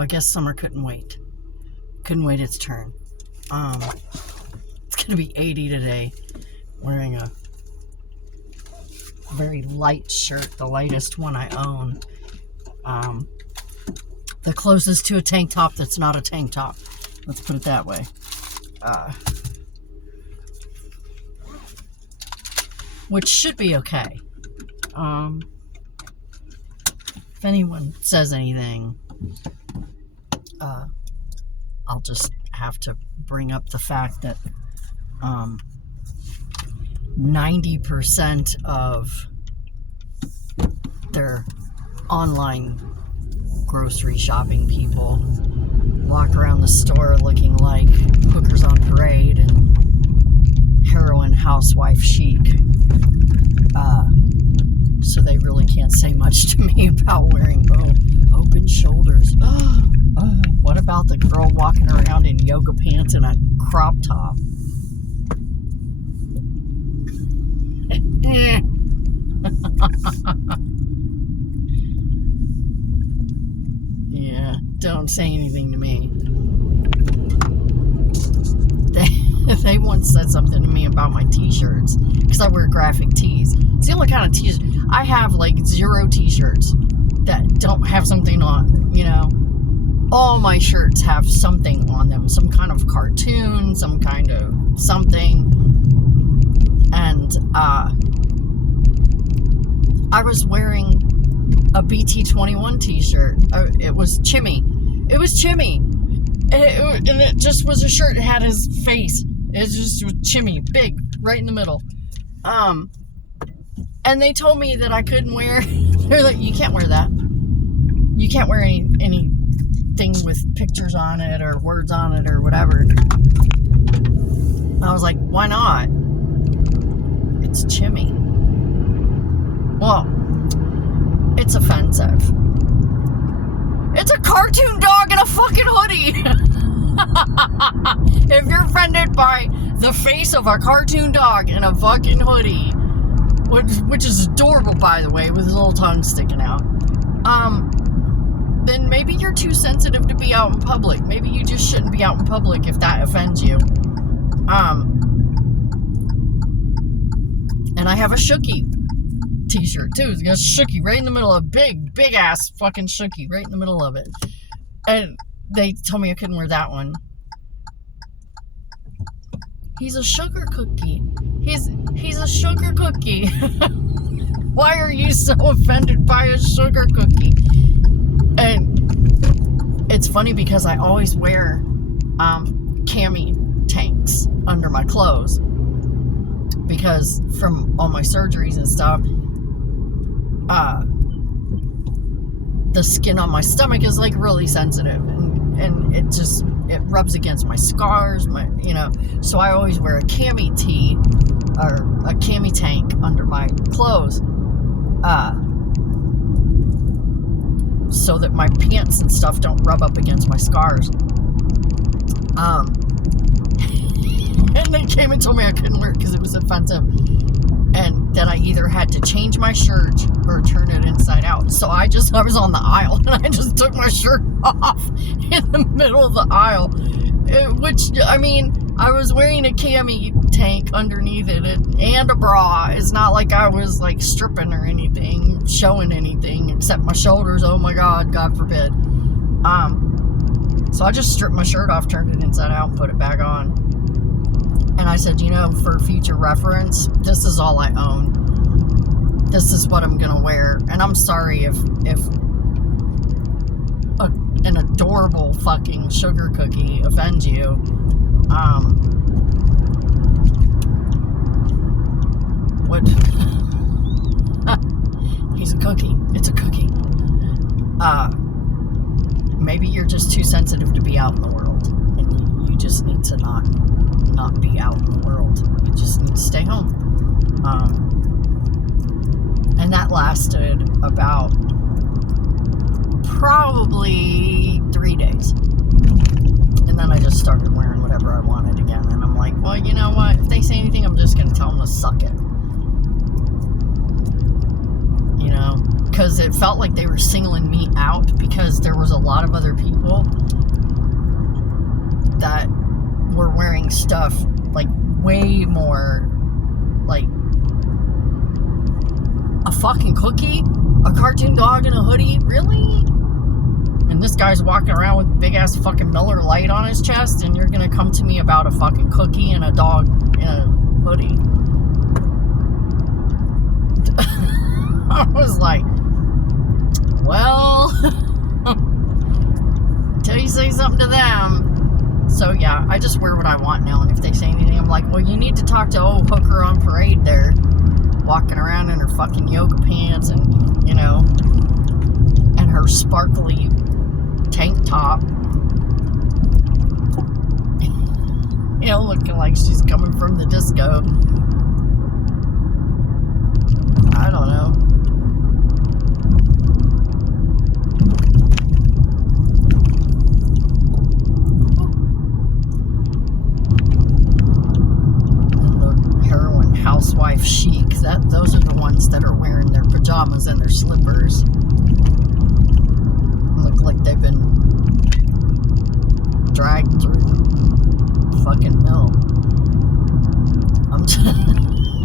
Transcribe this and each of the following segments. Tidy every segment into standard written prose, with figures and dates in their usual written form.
I guess summer couldn't wait. Couldn't wait its turn. It's going to be 80 today. Wearing a very light shirt, the lightest one I own. The closest to a tank top that's not a tank top. Let's put it that way. Which should be okay. If anyone says anything, I'll just have to bring up the fact that 90% of their online grocery shopping people walk around the store looking like hookers on parade and heroin housewife chic. So they really can't say much to me about wearing open shoulders. What about the girl walking around in yoga pants and a crop top? Yeah, don't say anything to me. They once said something to me about my t-shirts because I wear graphic tees. It's the only kind of t-shirt. I have like 0 t-shirts that don't have something on, you know. All my shirts have something on them, some kind of cartoon, some kind of something. And I was wearing a BT21 t-shirt. It was Chimmy. And it just was a shirt. It had his face. It just was Chimmy, big, right in the middle. And they told me that I couldn't wear. They're like, you can't wear that. You can't wear anything with pictures on it or words on it or whatever. I was like, why not? It's Chimmy. Well, it's offensive. It's a cartoon dog in a fucking hoodie. If you're offended by the face of a cartoon dog in a fucking hoodie, which is adorable, by the way, with his little tongue sticking out, then maybe you're too sensitive to be out in public. Maybe you just shouldn't be out in public if that offends you. And I have a Shooky t-shirt too. It's got a Shooky right in the middle of big ass fucking Shooky right in the middle of it. And they told me I couldn't wear that one. He's a sugar cookie. He's a sugar cookie. Why are you so offended by a sugar cookie? And it's funny because I always wear cami tanks under my clothes because from all my surgeries and stuff, the skin on my stomach is like really sensitive, and it rubs against my scars, so I always wear a cami tee or a cami tank under my clothes, so that my pants and stuff don't rub up against my scars. And they came and told me I couldn't wear it because it was offensive, and that I either had to change my shirt or turn it inside out. So I was on the aisle and I just took my shirt off in the middle of the aisle, which, I mean, I was wearing a cami tank underneath it and a bra. It's not like I was like stripping or anything, showing anything except my shoulders. Oh my God, God forbid. So I just stripped my shirt off, turned it inside out, and put it back on. And I said, for future reference, this is all I own. This is what I'm gonna wear. And I'm sorry if an adorable fucking sugar cookie offends you. What? He's a cookie. It's a cookie. Maybe you're just too sensitive to be out in the world, and you just need to not be out in the world. You just need to stay home. And that lasted about probably 3 days. And then I just started wearing whatever I wanted again. And I'm like, well, you know what? If they say anything, I'm just going to tell them to suck it. Because because it felt like they were singling me out because there was a lot of other people that were wearing stuff like way more like a fucking cookie, a cartoon dog in a hoodie, really? And this guy's walking around with big ass fucking Miller Lite on his chest, and you're gonna come to me about a fucking cookie and a dog in a hoodie. I was like, well, until you say something to them. So yeah, I just wear what I want now, and if they say anything, I'm like, well, you need to talk to old hooker on parade there, walking around in her fucking yoga pants and, you know, and her sparkly tank top. You know, looking like she's coming from the disco. I don't know. Housewife chic. Those are the ones that are wearing their pajamas and their slippers. Look like they've been dragged through the fucking mill. I'm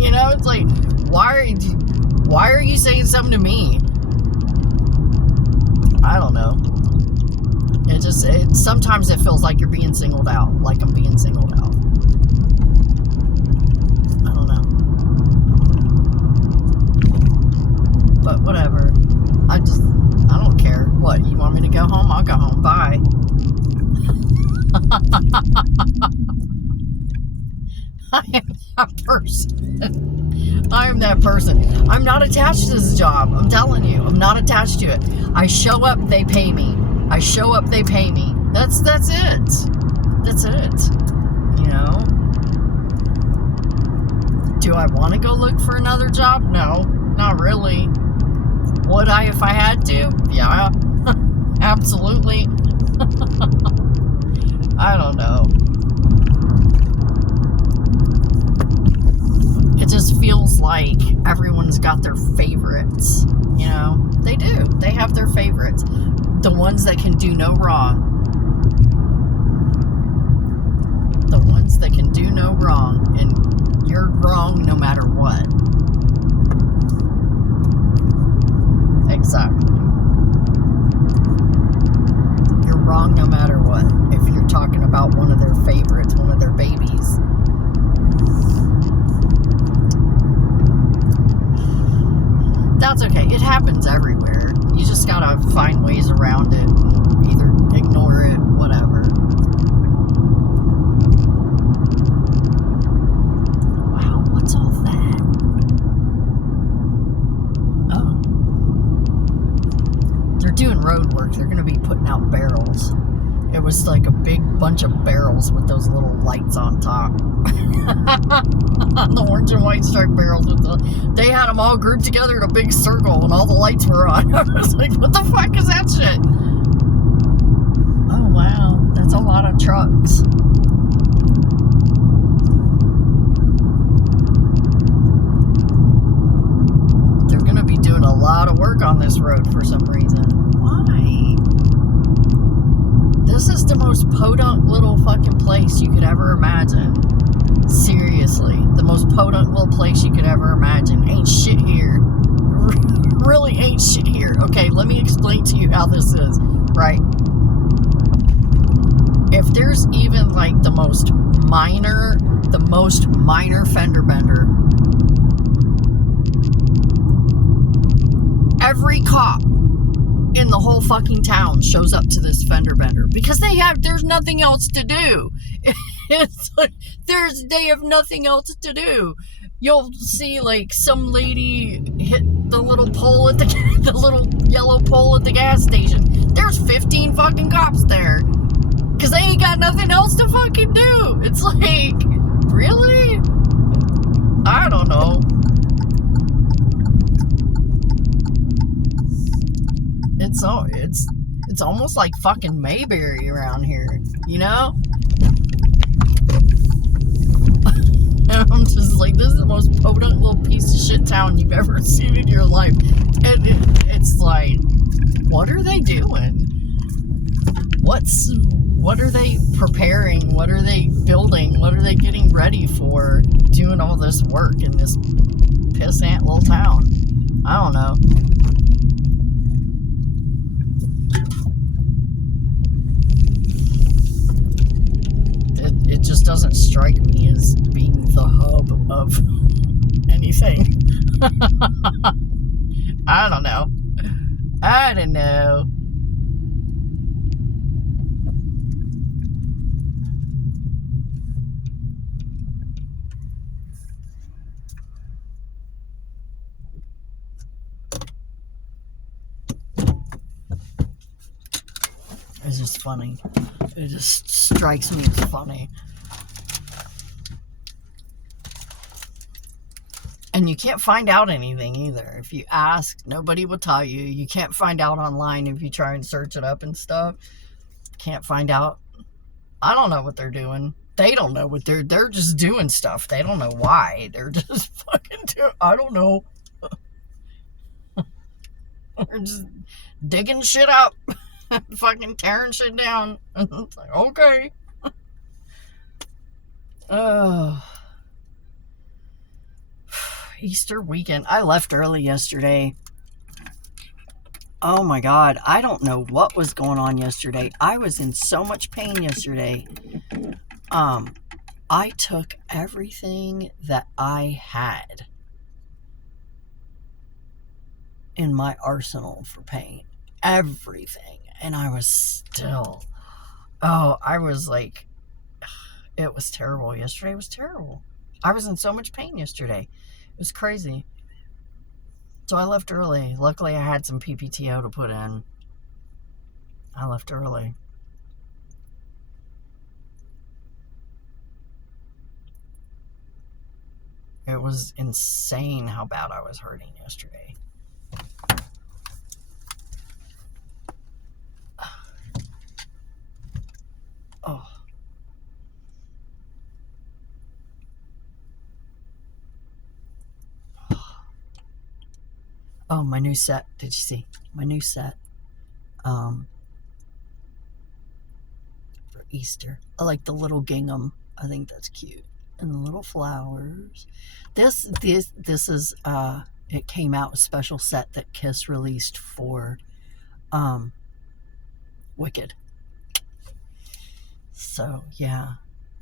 you know, it's like, why are you saying something to me? I don't know. Sometimes it feels like you're being singled out, like I'm being singled out. But whatever. I don't care. What, you want me to go home? I'll go home. Bye. I am that person. I am that person. I'm not attached to this job. I'm telling you. I'm not attached to it. I show up, they pay me. I show up, they pay me. That's it. That's it. You know? Do I want to go look for another job? No. Not really. Would I if I had to? Yeah, absolutely. I don't know. It just feels like everyone's got their favorites. You know? They do. They have their favorites. The ones that can do no wrong. The ones that can do no wrong. And you're wrong no matter what. Exactly. You're wrong no matter what. If you're talking about one of their favorites, one of their babies. That's okay. It happens everywhere. You just gotta find ways around it. Either ignore it, whatever. Wow, what's all that? Oh. They're doing road work. They're gonna be putting out barrels. It was like a big bunch of barrels with those little lights on top. The orange and white striped barrels they had them all grouped together in a big circle and all the lights were on. I was like, what the fuck is that shit? Oh wow, that's a lot of trucks. They're gonna be doing a lot of work on this road for some reason. Why? This is the most podunk little fucking place you could ever imagine. Seriously, the most podunk little place you could ever imagine. Ain't shit here. Really ain't shit here. Okay, let me explain to you how this is, right? If there's even like the most minor fender bender, every cop in the whole fucking town shows up to this fender bender because there's nothing else to do. It's like they have nothing else to do. You'll see like some lady hit the little pole at the little yellow pole at the gas station. There's 15 fucking cops there because they ain't got nothing else to fucking do. It's like, really? I don't know. It's almost like fucking Mayberry around here, you know? I'm just like, this is the most podunk little piece of shit town you've ever seen in your life. And it's like, what are they doing? What are they preparing? What are they building? What are they getting ready for? Doing all this work in this pissant little town. I don't know. It just doesn't strike me as being the hub of anything. I don't know. I don't know. It's just funny. It just strikes me as funny. And you can't find out anything either. If you ask, nobody will tell you. You can't find out online if you try and search it up and stuff. Can't find out. I don't know what they're doing. They don't know what they're just doing stuff. They don't know why. They're just fucking doing, I don't know. They're just digging shit up. Fucking tearing shit down. It's like, okay. Easter weekend. I left early yesterday. Oh my God. I don't know what was going on yesterday. I was in so much pain yesterday. I took everything that I had in my arsenal for pain. Everything. And I was still, I was like, it was terrible. Yesterday was terrible. I was in so much pain yesterday. It was crazy. So I left early. Luckily, I had some PPTO to put in. I left early. It was insane how bad I was hurting yesterday. Oh. Oh, my new set. Did you see? My new set. For Easter. I like the little gingham. I think that's cute. And the little flowers. This is, it came out a special set that Kiss released for, Wicked. So, yeah.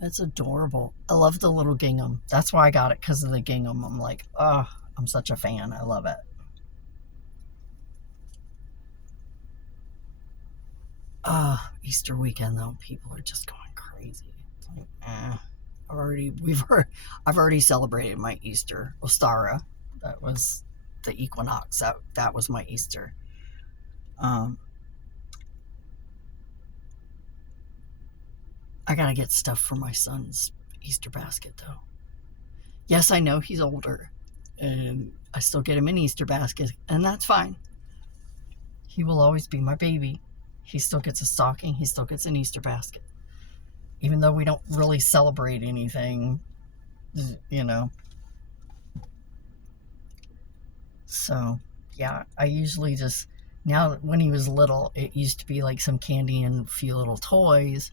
That's adorable. I love the little gingham. That's why I got it, because of the gingham. I'm like, oh, I'm such a fan. I love it. Easter weekend though, people are just going crazy. It's like, I've already celebrated my Easter. Ostara, that was the equinox. That was my Easter. I gotta get stuff for my son's Easter basket though. Yes, I know he's older, and I still get him an Easter basket, and that's fine. He will always be my baby. He still gets a stocking. He still gets an Easter basket. Even though we don't really celebrate anything, you know. So, yeah, I usually just, now when he was little, it used to be like some candy and a few little toys.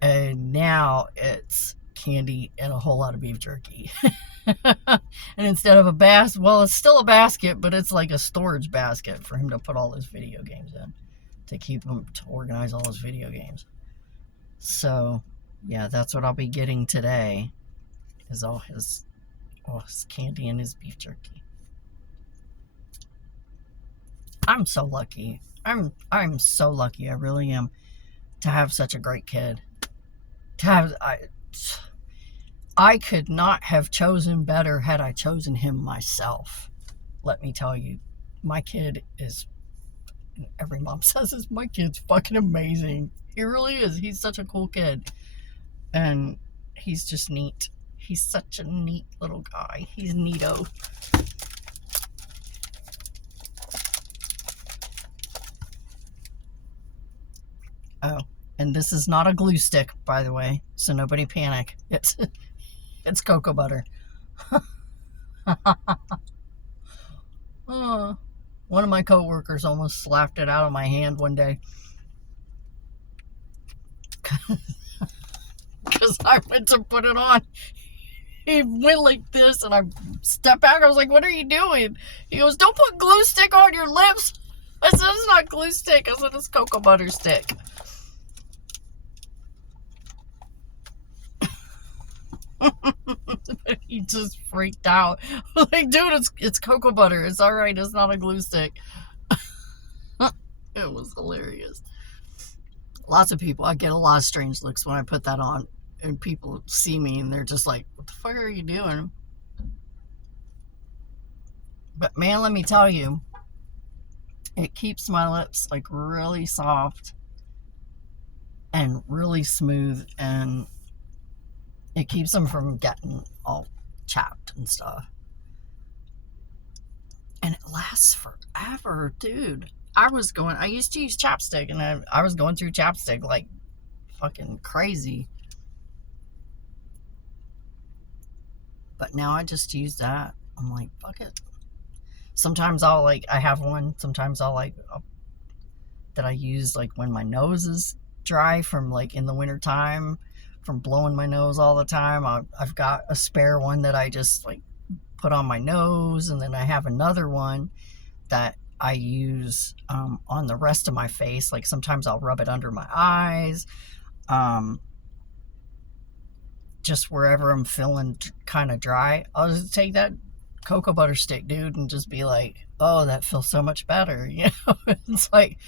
And now it's candy and a whole lot of beef jerky. And instead of a basket, well, it's still a basket, but it's like a storage basket for him to put all his video games in. To organize all his video games. So, yeah, that's what I'll be getting today, is all his candy and his beef jerky. I'm so lucky. I'm so lucky. I really am, to have such a great kid. I could not have chosen better had I chosen him myself. Let me tell you, my kid is, every mom says this, my kid's fucking amazing. He really is. He's such a cool kid. And he's just neat. He's such a neat little guy. He's neato. Oh, and this is not a glue stick, by the way, so nobody panic. It's cocoa butter. Oh. One of my coworkers almost slapped it out of my hand one day because I went to put it on. He went like this, and I stepped back. I was like, "What are you doing?" He goes, "Don't put glue stick on your lips." I said, "It's not glue stick." I said, "It's cocoa butter stick." He just freaked out. I was like, "Dude, it's cocoa butter. It's all right. It's not a glue stick." It was hilarious. Lots of people, I get a lot of strange looks when I put that on, and people see me and they're just like, "What the fuck are you doing?" But man, let me tell you, it keeps my lips like really soft and really smooth, and it keeps them from getting all chapped and stuff. And it lasts forever, dude. I used to use chapstick, and I was going through chapstick like fucking crazy. But now I just use that. I'm like, fuck it. Sometimes I have one, sometimes that I use like when my nose is dry from like in the winter time, from blowing my nose all the time. I've got a spare one that I just like put on my nose, and then I have another one that I use on the rest of my face. Like sometimes I'll rub it under my eyes, just wherever I'm feeling kind of dry. I'll just take that cocoa butter stick, dude, and just be like, "Oh, that feels so much better." You know, it's like,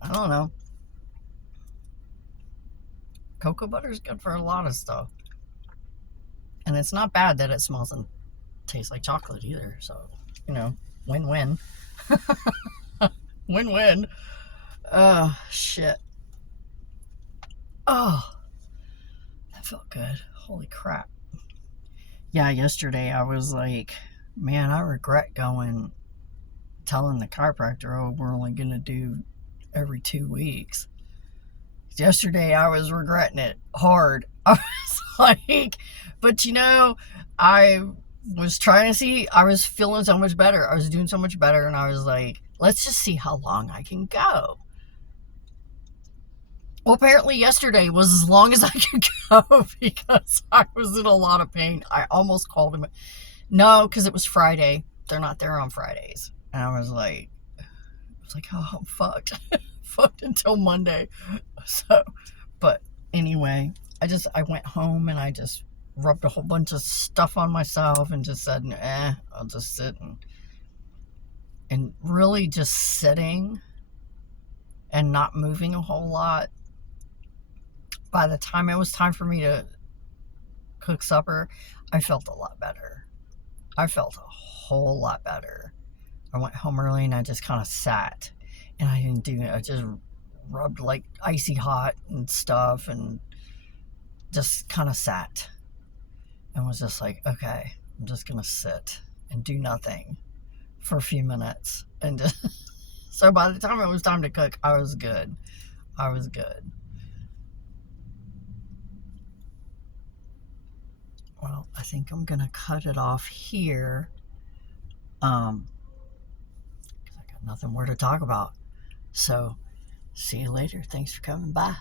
I don't know. Cocoa butter is good for a lot of stuff, and it's not bad that it smells and tastes like chocolate either. So, you know, win-win. Win-win. Oh, shit. Oh, that felt good. Holy crap. Yeah, yesterday I was like, man, I regret telling the chiropractor, "Oh, we're only going to do every 2 weeks." Yesterday I was regretting it hard. I was like, but you know, I was trying to see, I was feeling so much better. I was doing so much better, and I was like, let's just see how long I can go. Well, apparently yesterday was as long as I could go because I was in a lot of pain. I almost called him. No, because it was Friday. They're not there on Fridays. And I was like, oh, I'm fucked. Fucked until Monday. So, but anyway, I went home and I just rubbed a whole bunch of stuff on myself and just said, I'll just sit and really just sitting and not moving a whole lot. By the time it was time for me to cook supper, I felt a lot better. I felt a whole lot better. I went home early and I just kind of sat, and I didn't do it. I just rubbed like icy hot and stuff and just kind of sat and was just like, okay, I'm just going to sit and do nothing for a few minutes. And just, so by the time it was time to cook, I was good. I was good. Well, I think I'm going to cut it off here. Because I got nothing more to talk about. So, see you later. Thanks for coming by.